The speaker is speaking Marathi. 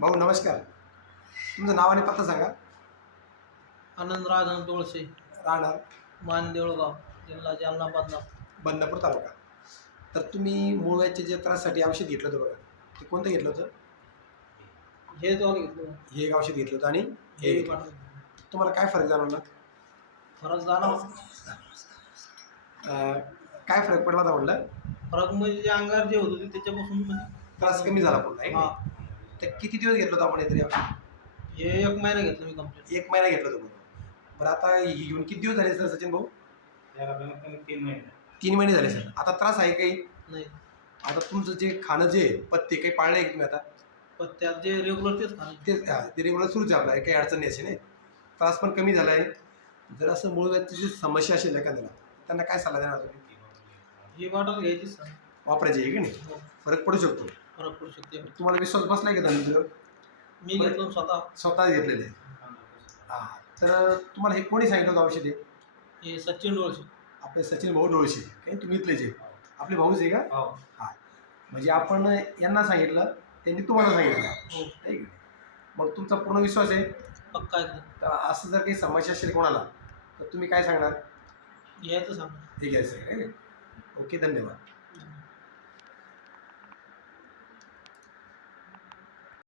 भाऊ नमस्कार. तुमचं नाव आणि पत्ता सांगा. आनंद राजन डोळसे राहणार. मान देऊळगाव जिल्हा जालना बदनापूर. बदनापूर तालुका. तर तुम्ही मूळव्याचे जे त्राससाठी औषध घेतलं होतं बघा ते कोणतं घेतलं होतं? हे जवळ घेतलं हे एक औषध घेतलं होतं आणि हे हे घेतलं. पाठवलं. तुम्हाला काय फरक जाणवला? फरक झाला अं, काय फरक पडला होता म्हणलं फरक म्हणजे जे अंगार जे होतं ते त्याच्यापासून म्हणजे त्रास कमी झाला पुन्हा आहे की हा. नाही? तर किती दिवस घेतलं होतं आपण हे तरी औषध? हे एक महिना घेतलं मी कंप्लीट एक महिना घेतलं होतं बरं आता हे घेऊन किती दिवस झाले सर सचिन भाऊ? त्याला कमीत कमी तीन महिने. तीन महिने झाले सर. आता त्रास आहे काही? नाही. आता तुमचं जे खाणं जे आहे, पत्ते काही पाळले आहे का तुम्ही आता? पण त्यात जे रेग्युलर तेच खाणं. ते हा, ते रेग्युलर सुरूच आहे आपलं. काही अडचण नाही अशी नाही? त्रास पण कमी झाला आहे. जर असं मूळ व्यक्तीची समस्या असेल एखाद्याला त्यांना काय सल्ला देणार तुम्ही? ही बॉटल घ्यायची सर. वापरायची आहे की नाही? हो, फरक पडू शकतो. फरक पडू शकते तुम्हाला विश्वास बसलाय का त्यांना मी घेतलं स्वतः. स्वतः घेतलेले हां तर तुम्हाला हे कोणी सांगितलं होतं औषध? हे हे सचिन डोळसे. आपले सचिन भाऊ डोळशी काही तुम्ही इथलेच आहे. आपले भाऊच आहे का? हो. हां. म्हणजे आपण यांना सांगितलं त्यांनी तुम्हाला सांगितलं. हो. आहे. की नाही मग तुमचा पूर्ण विश्वास आहे? पक्का एकदम तर असं जर काही समस्या असेल कोणाला तर तुम्ही काय सांगणार? घ्यायचं सांग हे घ्यायचं आहे. ओके धन्यवाद.